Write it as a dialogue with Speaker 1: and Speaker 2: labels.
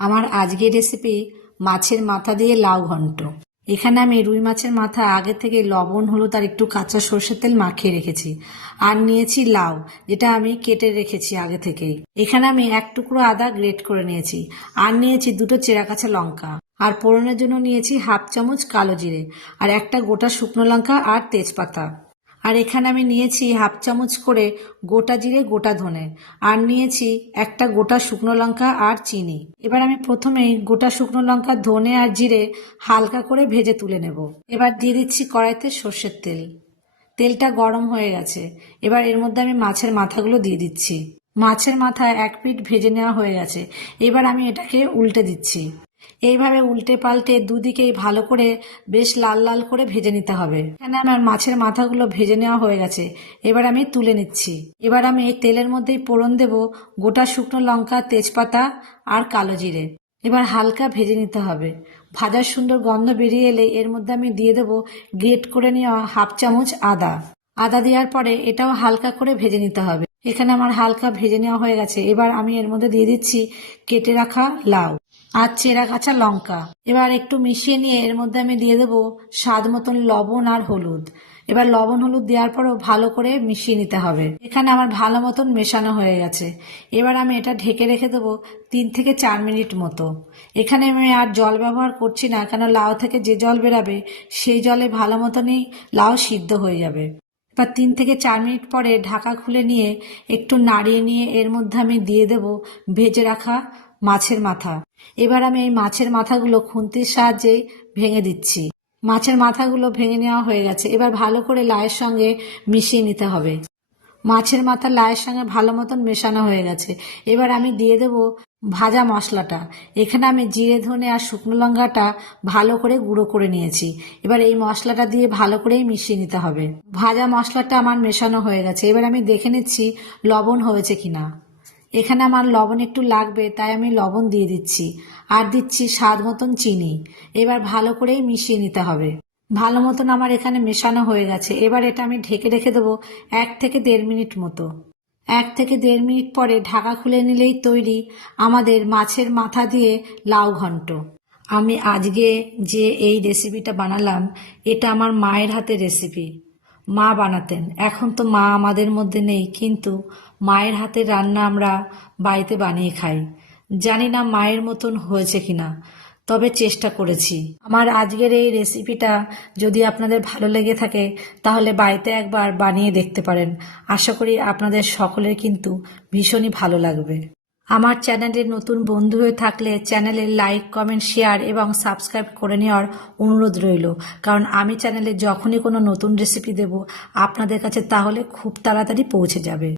Speaker 1: আমার আজকের রেসিপি মাছের মাথা দিয়ে লাউ ঘন্ট। এখানে আমি রুই মাছের মাথা আগে থেকে লবণ, হলুদ আর একটু কাঁচা সর্ষের তেল মাখিয়ে রেখেছি আর নিয়েছি লাউ, যেটা আমি কেটে রেখেছি আগে থেকেই এখানে আমি এক টুকরো আদা গ্রেট করে নিয়েছি আর নিয়েছি দুটো চেরা কাঁচা লঙ্কা। আর পোড়নের জন্য নিয়েছি হাফ চামচ কালো জিরে আর একটা গোটা শুকনো লঙ্কা আর তেজপাতা। আর এখানে আমি নিয়েছি হাফ চামচ করে গোটা জিরে, গোটা ধনে। আর নিয়েছি একটা গোটা শুকনো লঙ্কা আর চিনি। এবার আমি প্রথমেই গোটা শুকনো লঙ্কা, ধনে আর জিরে হালকা করে ভেজে তুলে নেব। এবার দিয়ে দিচ্ছি কড়াইতে সর্ষের তেল। তেলটা গরম হয়ে গেছে। এবার এর মধ্যে আমি মাছের মাথাগুলো দিয়ে দিচ্ছি। মাছের মাথা এক পিঠ ভেজে নেওয়া হয়ে গেছে। এবার আমি এটাকে উল্টে দিচ্ছি। এইভাবে উল্টে পাল্টে দুদিকেই ভালো করে বেশ লাল লাল করে ভেজে নিতে হবে। এখানে আমার মাছের মাথাগুলো ভেজে নেওয়া হয়ে গেছে। এবার আমি তুলে নিচ্ছি। এবার আমি এই তেলের মধ্যেই পোড়ন দেব গোটা শুকনো লঙ্কা, তেজপাতা আর কালো জিরে। এবার হালকা ভেজে নিতে হবে। ভাজার সুন্দর গন্ধ বেরিয়ে এলে এর মধ্যে আমি দিয়ে দেবো গ্রেট করে নেওয়া হাফ চামচ আদা। আদা দেওয়ার পরে এটাও হালকা করে ভেজে নিতে হবে। এখানে আমার হালকা ভেজে নেওয়া হয়ে গেছে। এবার আমি এর মধ্যে দিয়ে দিচ্ছি কেটে রাখা লাউ। আর চেরা কাঁচা লঙ্কা। এবার একটু মিশিয়ে নিয়ে এর মধ্যে আমি দিয়ে দেবো স্বাদ মতন লবণ আর হলুদ। এবার লবণ হলুদ দেওয়ার পরও ভালো করে মিশিয়ে নিতে হবে। এখানে আমার ভালো মতন মেশানো হয়ে গেছে। এবার আমি এটা ঢেকে রেখে দেবো তিন থেকে চার মিনিট মতো। এখানে আমি আর জল ব্যবহার করছি না, কেন লাউ থেকে যে জল বেরাবে, সেই জলে ভালো মতনই লাউ সিদ্ধ হয়ে যাবে। এবার তিন থেকে চার মিনিট পরে ঢাকা খুলে নিয়ে একটু নাড়িয়ে নিয়ে এর মধ্যে আমি দিয়ে দেব ভেজে রাখা মাছের মাথা। এবার আমি এই মাছের মাথাগুলো খুন্তির সাহায্যে ভেঙে দিচ্ছি। মাছের মাথাগুলো ভেঙে নেওয়া হয়ে গেছে। এবার ভালো করে লায়ের সঙ্গে মিশিয়ে নিতে হবে। মাছের মাথা লায়ের সঙ্গে ভালো মতন মেশানো হয়ে গেছে। এবার আমি দিয়ে দেব ভাজা মশলাটা। এখানে আমি জিরে, ধনে আর শুকনো লঙ্কাটা ভালো করে গুঁড়ো করে নিয়েছি। এবার এই মশলাটা দিয়ে ভালো করেই মিশিয়ে নিতে হবে। ভাজা মশলাটা আমার মেশানো হয়ে গেছে। এবার আমি দেখে নিচ্ছি লবণ হয়েছে কিনা। এখানে আমার লবণ একটু লাগবে, তাই আমি লবণ দিয়ে দিচ্ছি। আর দিচ্ছি স্বাদ মতন চিনি। এবার ভালো করেই মিশিয়ে নিতে হবে। ভালো মতন আমার এখানে মেশানো হয়ে গেছে। এবার এটা আমি ঢেকে রেখে দেবো এক থেকে দেড় মিনিট মতো। এক থেকে দেড় মিনিট পরে ঢাকা খুলে নিলেই তৈরি আমাদের মাছের মাথা দিয়ে লাউ ঘন্ট। আমি আজকে যে এই রেসিপিটা বানালাম, এটা আমার মায়ের হাতে রেসিপি মা বানাতেন। এখন তো মা আমাদের মধ্যে নেই, কিন্তু মায়ের হাতের রান্না আমরা বাড়িতে বানিয়ে খাই। জানি না মায়ের মতন হয়েছে কিনা, তবে চেষ্টা করেছি। আমার আজকের এই রেসিপিটা যদি আপনাদের ভালো লেগে থাকে, তাহলে বাড়িতে একবার বানিয়ে দেখতে পারেন। আশা করি আপনাদের সকলের কিন্তু ভীষণই ভালো লাগবে। আমার চ্যানেলে নতুন বন্ধু হয়ে থাকলে চ্যানেলে লাইক, কমেন্ট, শেয়ার এবং সাবস্ক্রাইব করে নেওয়ার অনুরোধ রইল। কারণ আমি চ্যানেলে যখনই কোনো নতুন রেসিপি দেব, আপনাদের কাছে তাহলে খুব তাড়াতাড়ি পৌঁছে যাবে।